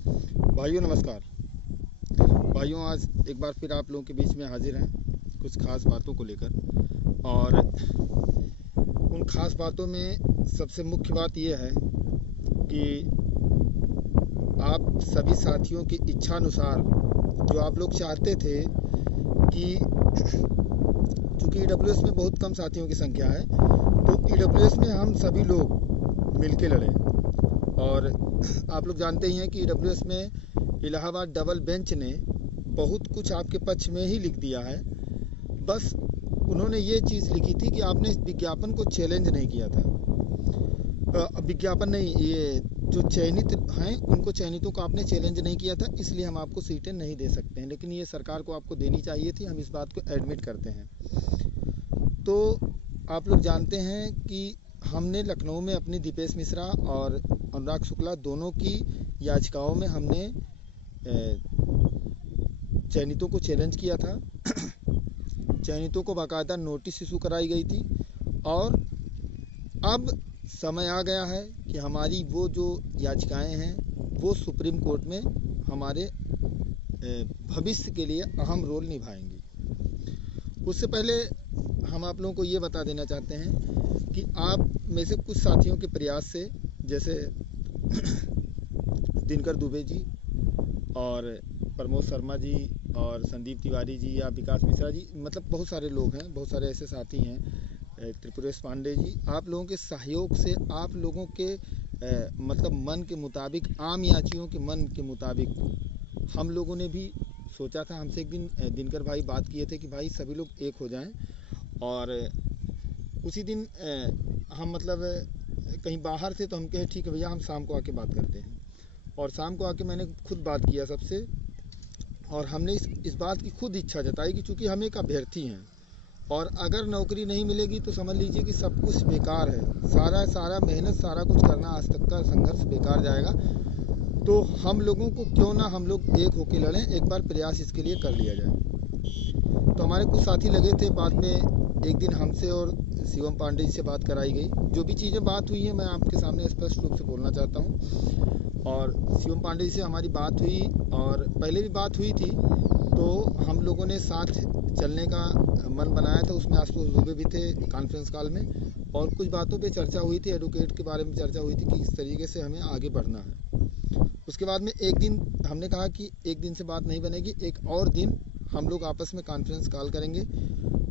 भाइयों नमस्कार। भाइयों आज एक बार फिर आप लोगों के बीच में हाजिर हैं कुछ खास बातों को लेकर। और उन खास बातों में सबसे मुख्य बात यह है कि आप सभी साथियों की इच्छा अनुसार जो आप लोग चाहते थे कि चूँकि ईडब्ल्यूएस में बहुत कम साथियों की संख्या है, तो ईडब्ल्यूएस में हम सभी लोग मिलके लड़ें। और आप लोग जानते ही हैं कि ईडब्ल्यूएस में इलाहाबाद डबल बेंच ने बहुत कुछ आपके पक्ष में ही लिख दिया है। बस उन्होंने ये चीज़ लिखी थी कि आपने इस विज्ञापन को चैलेंज नहीं किया था। विज्ञापन नहीं, ये जो चयनित हैं उनको चयनितों को आपने चैलेंज नहीं किया था, इसलिए हम आपको सीटें नहीं दे सकते हैं। लेकिन ये सरकार को आपको देनी चाहिए थी, हम इस बात को एडमिट करते हैं। तो आप लोग जानते हैं कि हमने लखनऊ में अपनी दीपेश मिश्रा और अनुराग शुक्ला दोनों की याचिकाओं में हमने चयनितों को चैलेंज किया था। चयनितों को बाकायदा नोटिस इशू कराई गई थी। और अब समय आ गया है कि हमारी वो जो याचिकाएं हैं वो सुप्रीम कोर्ट में हमारे भविष्य के लिए अहम रोल निभाएंगी। उससे पहले हम आप लोगों को ये बता देना चाहते हैं कि आप में से कुछ साथियों के प्रयास से, जैसे दिनकर दुबे जी और प्रमोद शर्मा जी और संदीप तिवारी जी या विकास मिश्रा जी, मतलब बहुत सारे लोग हैं, बहुत सारे ऐसे साथी हैं, त्रिपुरेश पांडे जी, आप लोगों के सहयोग से, आप लोगों के मतलब मन के मुताबिक, आम याचियों के मन के मुताबिक हम लोगों ने भी सोचा था। हमसे एक दिन दिनकर भाई बात किए थे कि भाई सभी लोग एक हो जाएं। और उसी दिन हम मतलब कहीं बाहर थे, तो हम कहे ठीक है भैया, हम शाम को आके बात करते हैं। और शाम को आके मैंने खुद बात किया सबसे, और हमने इस बात की खुद इच्छा जताई कि चूँकि हम एक अभ्यर्थी हैं और अगर नौकरी नहीं मिलेगी तो समझ लीजिए कि सब कुछ बेकार है, सारा मेहनत, सारा कुछ करना, आज तक का संघर्ष बेकार जाएगा। तो हम लोगों को क्यों ना हम लोग एक होके लड़ें, एक बार प्रयास इसके लिए कर लिया जाए। तो हमारे कुछ साथी लगे थे। बाद में एक दिन हमसे और शिवम पांडे जी से बात कराई गई। जो भी चीज़ें बात हुई है मैं आपके सामने स्पष्ट रूप से बोलना चाहता हूँ। और शिवम पांडे जी से हमारी बात हुई, और पहले भी बात हुई थी, तो हम लोगों ने साथ चलने का मन बनाया था। उसमें आशुतोष दुबे भी थे कॉन्फ्रेंस कॉल में, और कुछ बातों पे चर्चा हुई थी, एडवोकेट के बारे में चर्चा हुई थी कि किस तरीके से हमें आगे बढ़ना है। उसके बाद में एक दिन हमने कहा कि एक दिन से बात नहीं बनेगी, एक और दिन हम लोग आपस में कॉन्फ्रेंस कॉल करेंगे।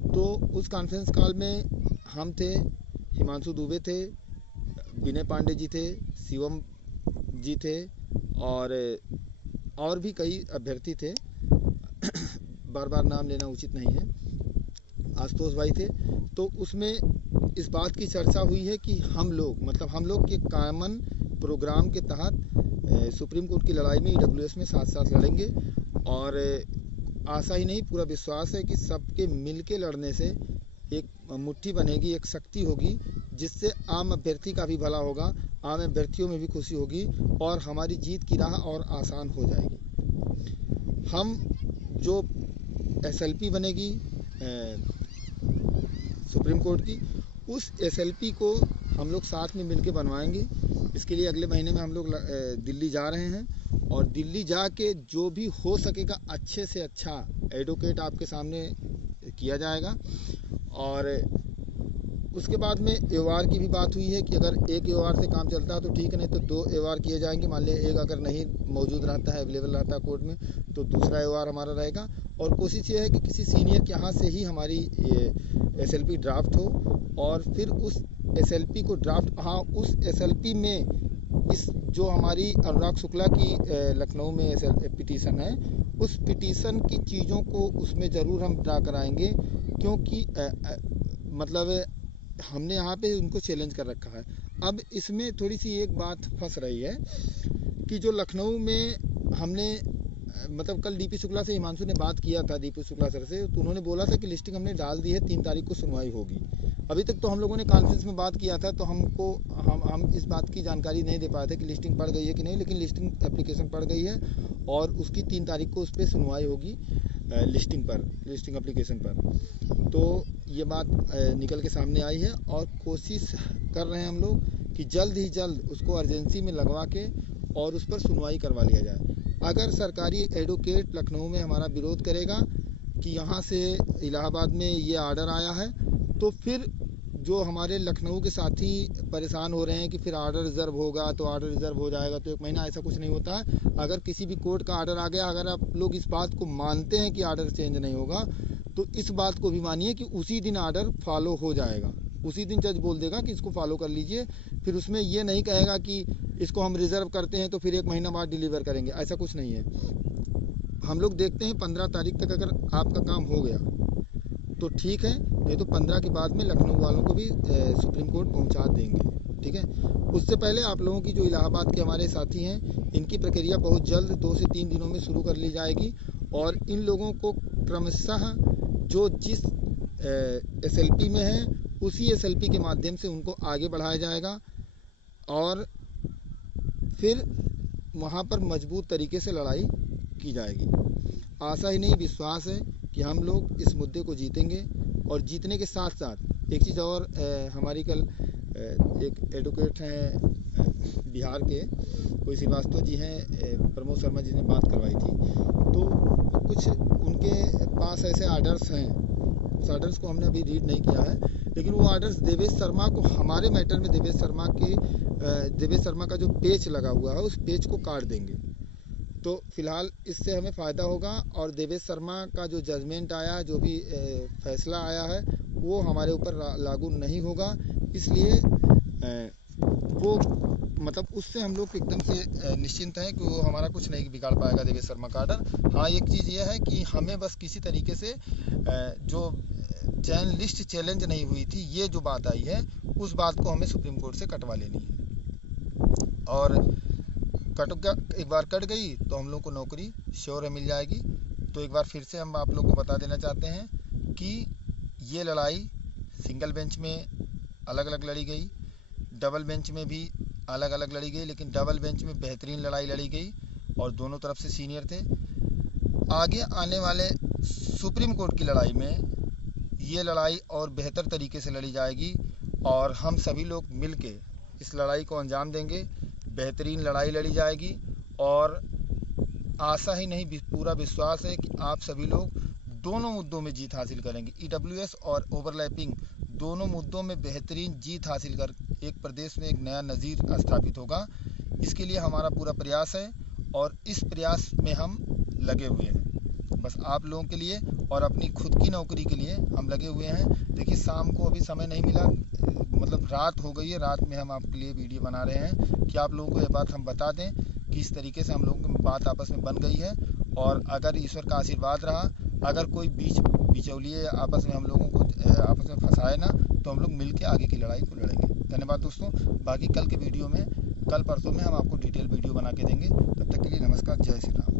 तो उस कॉन्फ्रेंस कॉल में हम थे, हिमांशु दुबे थे, विनय पांडे जी थे, शिवम जी थे, और भी कई अभ्यर्थी थे, बार बार नाम लेना उचित नहीं है, आशुतोष भाई थे। तो उसमें इस बात की चर्चा हुई है कि हम लोग के कॉमन प्रोग्राम के तहत सुप्रीम कोर्ट की लड़ाई में ईडब्ल्यूएस में साथ साथ लड़ेंगे। और आशा ही नहीं, पूरा विश्वास है कि सबके मिल के लड़ने से एक मुट्ठी बनेगी, एक शक्ति होगी, जिससे आम अभ्यर्थी का भी भला होगा, आम अभ्यर्थियों में भी खुशी होगी, और हमारी जीत की राह और आसान हो जाएगी। हम जो एसएलपी बनेगी सुप्रीम कोर्ट की, उस एसएलपी को हम लोग साथ में मिलके बनवाएंगे। इसके लिए अगले महीने में हम लोग दिल्ली जा रहे हैं, और दिल्ली जाके जो भी हो सकेगा अच्छे से अच्छा एडवोकेट आपके सामने किया जाएगा। और उसके बाद में एओआर की भी बात हुई है कि अगर एक एओआर से काम चलता है तो ठीक है, नहीं तो 2 एओआर किए जाएंगे। मान लिया एक अगर नहीं मौजूद रहता है, अवेलेबल रहता है कोर्ट में, तो दूसरा एओआर हमारा रहेगा। और कोशिश ये है कि किसी सीनियर के यहाँ से ही हमारी एसएलपी ड्राफ्ट हो, और फिर उस एसएलपी को उस एसएलपी में इस जो हमारी अनुराग शुक्ला की लखनऊ में पिटीशन है, उस पिटीशन की चीज़ों को उसमें ज़रूर हम ड्रा कराएंगे, क्योंकि मतलब हमने यहाँ पे उनको चैलेंज कर रखा है। अब इसमें थोड़ी सी एक बात फंस रही है कि जो लखनऊ में हमने मतलब कल डीपी शुक्ला से हिमांशु ने बात किया था, डीपी शुक्ला सर से, तो उन्होंने बोला था कि लिस्टिंग हमने डाल दी है, 3 तारीख को सुनवाई होगी। अभी तक तो हम लोगों ने कॉन्फ्रेंस में बात किया था, तो हम इस बात की जानकारी नहीं दे पाए थे कि लिस्टिंग पड़ गई है कि नहीं, लेकिन लिस्टिंग एप्लीकेशन पड़ गई है, और उसकी 3 तारीख को उस पर सुनवाई होगी लिस्टिंग एप्लीकेशन पर। तो ये बात निकल के सामने आई है, और कोशिश कर रहे हैं हम लोग कि जल्द ही जल्द उसको अर्जेंसी में लगवा के और उस पर सुनवाई करवा लिया जाए। अगर सरकारी एडवोकेट लखनऊ में हमारा विरोध करेगा कि यहाँ से इलाहाबाद में ये आर्डर आया है, तो फिर जो हमारे लखनऊ के साथी परेशान हो रहे हैं कि फिर आर्डर रिजर्व होगा, तो आर्डर रिजर्व हो जाएगा तो 1 महीना, ऐसा कुछ नहीं होता है। अगर किसी भी कोर्ट का आर्डर आ गया, अगर आप लोग इस बात को मानते हैं कि आर्डर चेंज नहीं होगा, तो इस बात को भी मानिए कि उसी दिन आर्डर फॉलो हो जाएगा। उसी दिन जज बोल देगा कि इसको फॉलो कर लीजिए। फिर उसमें ये नहीं कहेगा कि इसको हम रिजर्व करते हैं तो फिर 1 महीना बाद डिलीवर करेंगे, ऐसा कुछ नहीं है। हम लोग देखते हैं 15 तारीख तक अगर आपका काम हो गया तो ठीक है, नहीं तो 15 के बाद में लखनऊ वालों को भी सुप्रीम कोर्ट पहुंचा देंगे, ठीक है। उससे पहले आप लोगों की जो इलाहाबाद के हमारे साथी हैं, इनकी प्रक्रिया बहुत जल्द 2 से 3 दिनों में शुरू कर ली जाएगी और इन लोगों को क्रमशः जो जिस SLP में है उसी SLP के माध्यम से उनको आगे बढ़ाया जाएगा और फिर वहाँ पर मजबूत तरीके से लड़ाई की जाएगी। आशा ही नहीं, विश्वास है कि हम लोग इस मुद्दे को जीतेंगे। और जीतने के साथ साथ एक चीज़ और, हमारी कल एक एडवोकेट हैं बिहार के, कोई श्रीवास्तव जी हैं, प्रमोद शर्मा जी ने बात करवाई थी, तो कुछ उनके पास ऐसे आर्डर्स हैं। उस आर्डर्स को हमने अभी रीड नहीं किया है, लेकिन वो आर्डर्स देवेश शर्मा को, हमारे मैटर में देवेश शर्मा का जो पेच लगा हुआ है उस पेच को काट देंगे। तो फिलहाल इससे हमें फ़ायदा होगा और देवेश शर्मा का जो जजमेंट आया, जो भी फैसला आया है, वो हमारे ऊपर लागू नहीं होगा। इसलिए वो मतलब उससे हम लोग एकदम से निश्चिंत हैं कि वो हमारा कुछ नहीं बिगाड़ पाएगा देवेश शर्मा का आर्डर। हाँ, एक चीज़ ये है कि हमें बस किसी तरीके से जो चैन लिस्ट चैलेंज नहीं हुई थी, ये जो बात आई है, उस बात को हमें सुप्रीम कोर्ट से कटवा लेनी है। और एक बार कट गई तो हम लोग को नौकरी श्योर है मिल जाएगी। तो एक बार फिर से हम आप लोग को बता देना चाहते हैं कि ये लड़ाई सिंगल बेंच में अलग अलग लड़ी गई, डबल बेंच में भी अलग अलग लड़ी गई, लेकिन डबल बेंच में बेहतरीन लड़ाई लड़ी गई और दोनों तरफ से सीनियर थे। आगे आने वाले सुप्रीम कोर्ट की लड़ाई में ये लड़ाई और बेहतर तरीके से लड़ी जाएगी और हम सभी लोग मिलके इस लड़ाई को अंजाम देंगे। बेहतरीन लड़ाई लड़ी जाएगी और आशा ही नहीं, पूरा विश्वास है कि आप सभी लोग दोनों मुद्दों में जीत हासिल करेंगे। EWS और ओवरलैपिंग दोनों मुद्दों में बेहतरीन जीत हासिल कर एक प्रदेश में एक नया नज़ीर स्थापित होगा। इसके लिए हमारा पूरा प्रयास है और इस प्रयास में हम लगे हुए हैं। बस आप लोगों के लिए और अपनी खुद की नौकरी के लिए हम लगे हुए हैं। देखिए, शाम को अभी समय नहीं मिला, मतलब रात हो गई है, रात में हम आपके लिए वीडियो बना रहे हैं कि आप लोगों को ये बात हम बता दें कि इस तरीके से हम लोगों की बात आपस में बन गई है। और अगर ईश्वर का आशीर्वाद रहा, अगर कोई बिचौलिए आपस में हम लोगों को आपस में फंसाए ना, तो हम लोग मिलकर आगे की लड़ाई को लड़ेंगे। धन्यवाद दोस्तों। बाकी कल के वीडियो में, कल परसों में हम आपको डिटेल वीडियो बना के देंगे। तब तक के लिए नमस्कार, जय श्री राम।